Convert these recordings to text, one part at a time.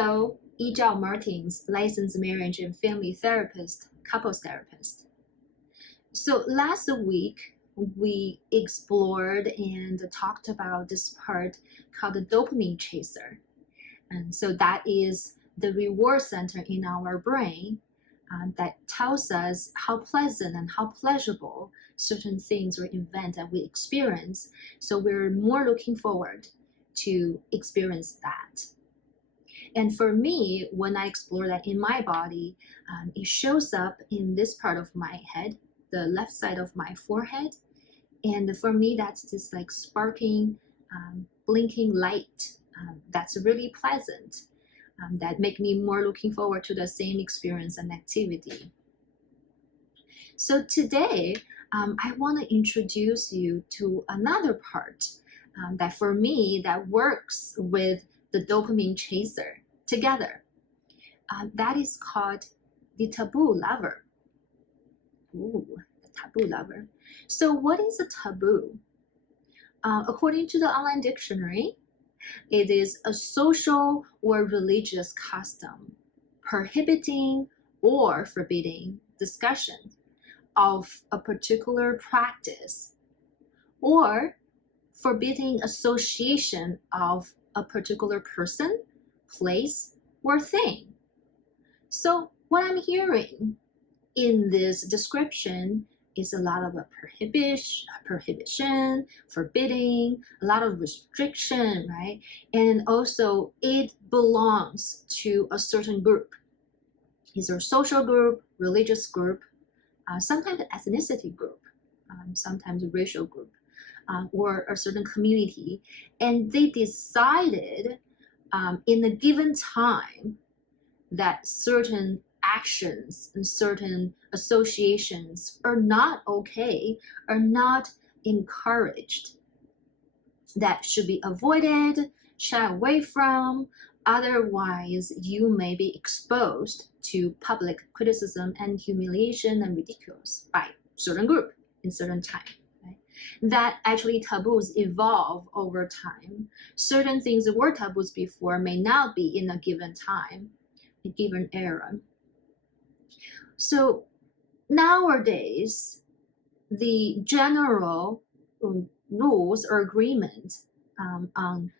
Hello, Yizhao Martins, licensed marriage and family therapist, couples therapist. So last week, we explored and talked about this part called the dopamine chaser. And so that is the reward center in our brain that tells us how pleasant and how pleasurable certain things or events that we experience. So we're more looking forward to experience that. And for me, when I explore that in my body, it shows up in this part of my head, the left side of my forehead. And for me, that's this like sparking, blinking light that's really pleasant, that make me more looking forward to the same experience and activity. So today, I want to introduce you to another part that for me, that works with the dopamine chaser together. That is called the taboo lover. Ooh, the taboo lover. So what is a taboo? According to the online dictionary, it is a social or religious custom prohibiting or forbidding discussion of a particular practice or forbidding association of a particular person, place, or thing. So what I'm hearing in this description is a lot of a prohibition, forbidding, a lot of restriction, right? And also it belongs to a certain group. It's a social group, religious group, sometimes an ethnicity group, sometimes a racial group, or a certain community. And they decided in a given time that certain actions and certain associations are not okay, are not encouraged, that should be avoided, shy away from, otherwise you may be exposed to public criticism and humiliation and ridiculous by certain group in certain time. That actually taboos evolve over time. Certain things that were taboos before may not be in a given time, a given era. So nowadays, the general rules or agreement on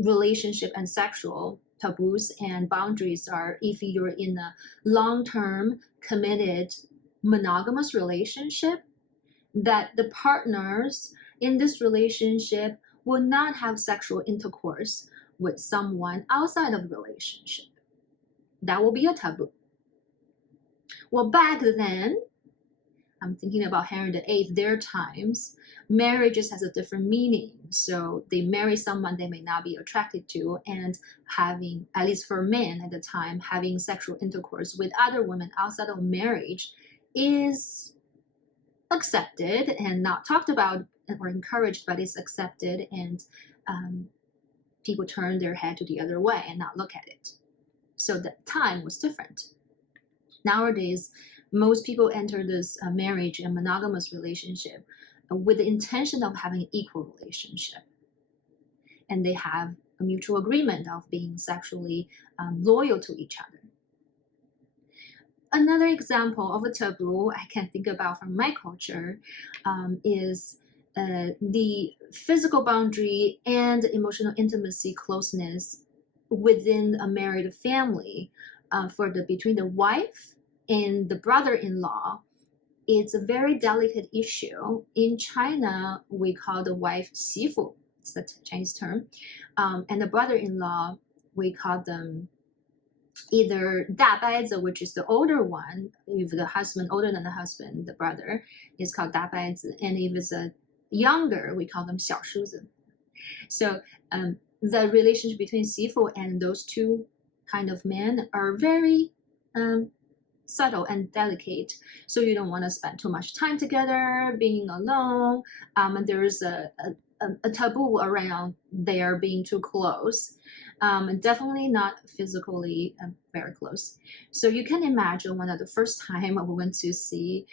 relationship and sexual taboos and boundaries are if you're in a long-term committed monogamous relationship, that the partners in this relationship will not have sexual intercourse with someone outside of the relationship. That will be a taboo. Well, back then, I'm thinking about Henry VIII, their times, marriages has a different meaning. So they marry someone they may not be attracted to, and having, at least for men at the time, having sexual intercourse with other women outside of marriage is accepted and not talked about or encouraged, but it's accepted, and people turn their head to the other way and not look at it. So the time was different. Nowadays, most people enter this marriage and monogamous relationship with the intention of having an equal relationship. And they have a mutual agreement of being sexually loyal to each other. Another example of a taboo I can think about from my culture is the physical boundary and emotional intimacy, closeness within a married family between the wife and the brother-in-law. It's a very delicate issue. In China, we call the wife 媳妇, it's the Chinese term, and the brother-in-law, we call them either 大伯子, which is the older one. If the husband older than the husband, the brother is called 大伯子, and if it's a younger, we call them 小叔子. So the relationship between 媳妇 and those two kind of men are very subtle and delicate. So you don't want to spend too much time together, being alone. And there's a taboo around their being too close. Definitely not physically very close. So you can imagine one of the first time I went to see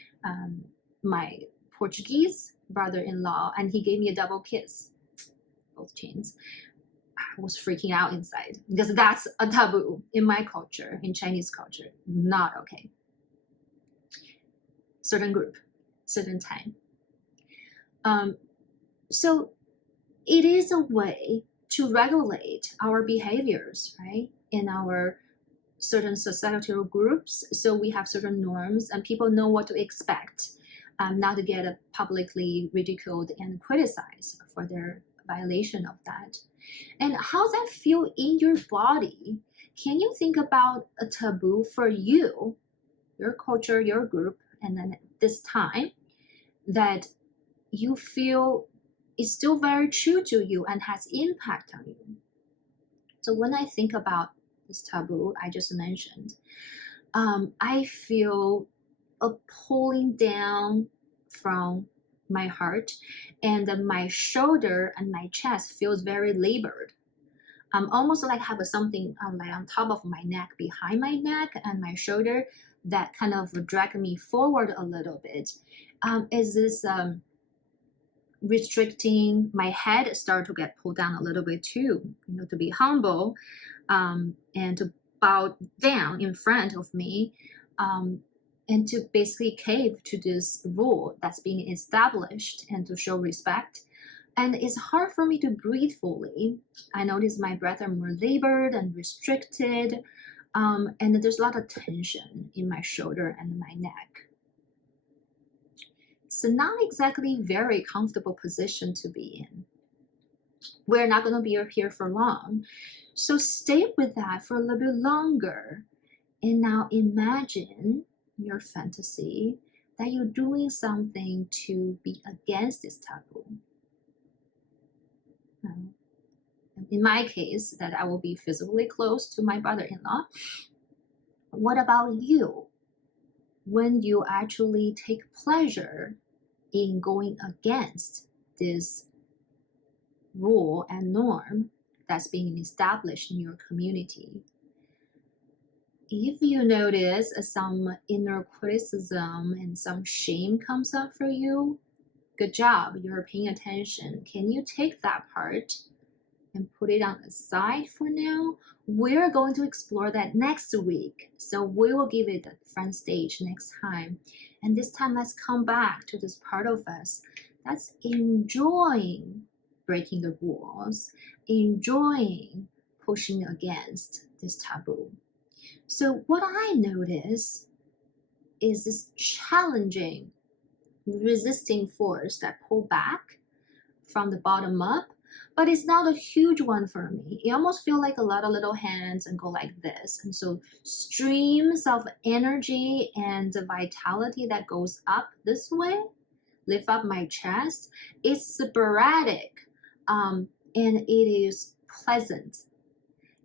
my Portuguese brother-in-law, and he gave me a double kiss, both chains. was freaking out inside because that's a taboo in my culture, in Chinese culture. Not okay. Certain group, certain time. So it is a way to regulate our behaviors, right? In our certain societal groups. So we have certain norms and people know what to expect, not to get publicly ridiculed and criticized for their violation of that. And how does that feel in your body? Can you think about a taboo for you, your culture, your group, and then this time that you feel is still very true to you and has impact on you? So when I think about this taboo I just mentioned, I feel a pulling down from my heart, and my shoulder and my chest feels very labored. Almost like I have something like on top of my neck, behind my neck and my shoulder, that kind of drag me forward a little bit. Is this restricting? My head start to get pulled down a little bit too, to be humble, and to bow down in front of me, and to basically cave to this rule that's being established and to show respect. And it's hard for me to breathe fully. I notice my breath are more labored and restricted, and there's a lot of tension in my shoulder and my neck. It's not exactly very comfortable position to be in. We're not going to be here for long. So stay with that for a little bit longer. And now imagine your fantasy that you're doing something to be against this taboo. In my case, that I will be physically close to my brother-in-law. What about you? When you actually take pleasure in going against this rule and norm that's being established in your community. If you notice some inner criticism and some shame comes up for you, good job, you're paying attention. Can you take that part and put it on the side for now? We're going to explore that next week, so we will give it the front stage next time. And this time, let's come back to this part of us that's enjoying breaking the rules, enjoying pushing against this taboo. So what I notice is this challenging, resisting force that pull back from the bottom up, but it's not a huge one for me. It almost feels like a lot of little hands and go like this. And so streams of energy and the vitality that goes up this way, lift up my chest. It's sporadic, and it is pleasant.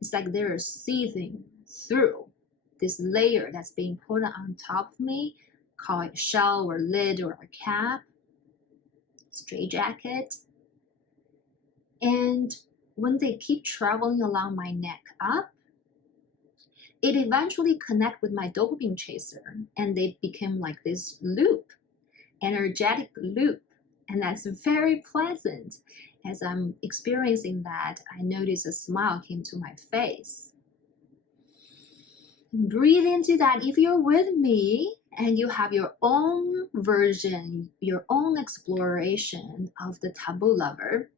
It's like they're seething through this layer that's being put on top of me, call it shell or lid or a cap, straitjacket. And when they keep traveling along my neck up, it eventually connect with my dopamine chaser, and they become like this loop, energetic loop, and that's very pleasant. As I'm experiencing that, I notice a smile came to my face. Breathe into that. If you're with me and you have your own version, your own exploration of the taboo lover,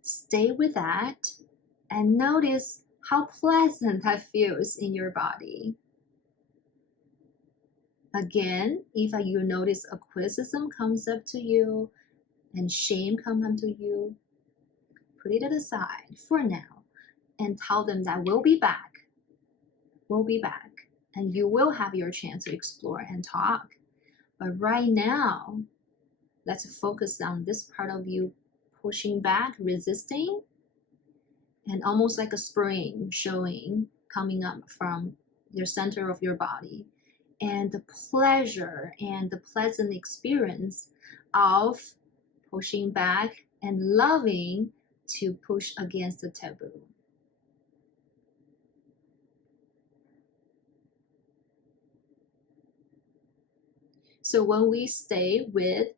stay with that and notice how pleasant that feels in your body. Again, if you notice a criticism comes up to you and shame comes up to you, put it aside for now and tell them that we'll be back. We'll be back and you will have your chance to explore and talk. But right now, let's focus on this part of you pushing back, resisting, and almost like a spring showing, coming up from your center of your body, and the pleasure and the pleasant experience of pushing back and loving to push against the taboo. So when we stay with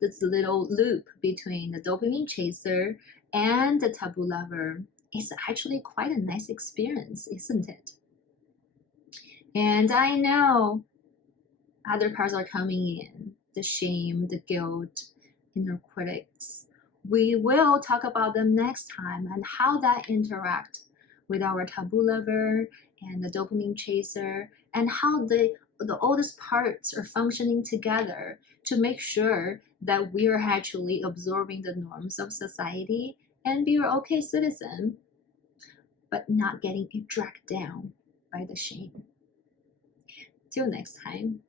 this little loop between the dopamine chaser and the taboo lover, it's actually quite a nice experience, isn't it? And I know other parts are coming in, the shame, the guilt, inner critics. We will talk about them next time and how that interact with our taboo lover and the dopamine chaser, and how all these parts are functioning together to make sure that we are actually absorbing the norms of society and be an okay citizen, but not getting dragged down by the shame. Till next time.